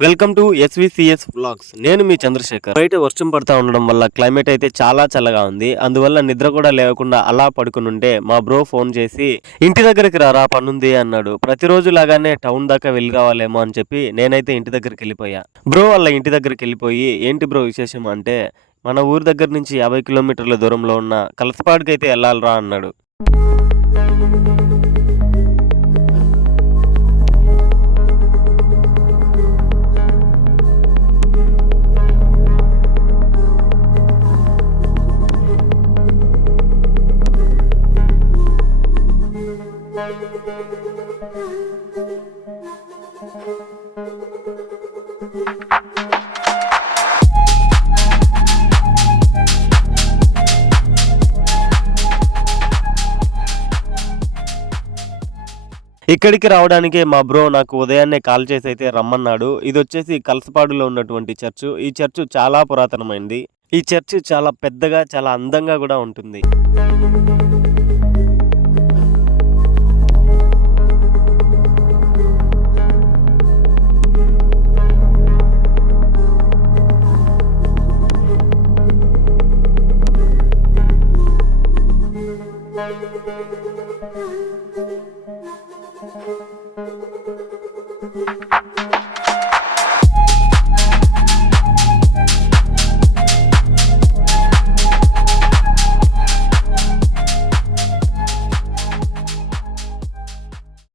Welcome to ఎస్విసిఎస్ vlogs. నేను మీ చంద్రశేఖర్. బయట వర్షం పడతా ఉండడం వల్ల క్లైమేట్ అయితే చాలా చల్లగా ఉంది. అందువల్ల నిద్ర కూడా లేకుండా అలా పడుకుని ఉంటే మా బ్రో ఫోన్ చేసి ఇంటి దగ్గరికి రారా పనుంది అన్నాడు. ప్రతిరోజు లాగానే టౌన్ దాకా వెళ్ళి రావాలేమో అని చెప్పి నేనైతే ఇంటి దగ్గరికి వెళ్ళిపోయా. బ్రో వాళ్ళ ఇంటి దగ్గరికి వెళ్ళిపోయి ఏంటి బ్రో విశేషం అంటే మన ఊరి దగ్గర నుంచి 50 కిలోమీటర్ల దూరంలో ఉన్న కలసపాడుకి అయితే వెళ్ళాలరా అన్నాడు. ఇక్కడికి రావడానికి మా బ్రో నాకు ఉదయాన్నే కాల్ చేసి అయితే రమ్మన్నాడు. ఇది వచ్చేసి కలసపాడులో ఉన్నటువంటి చర్చు. ఈ చర్చు చాలా పురాతనమైంది. ఈ చర్చ్ చాలా పెద్దగా చాలా అందంగా కూడా ఉంటుంది.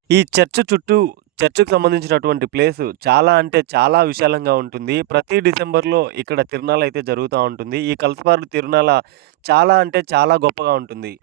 ఈ చర్చ్ చుట్టూ చర్చ్‌కి సంబంధించినటువంటి ప్లేసు చాలా అంటే చాలా విశాలంగా ఉంటుంది. ప్రతి డిసెంబర్‌లో ఇక్కడ తిరునాళైతే జరుగుతా ఉంటుంది. ఈ కలసపాడు తిరునాళ చాలా అంటే చాలా గొప్పగా ఉంటుంది.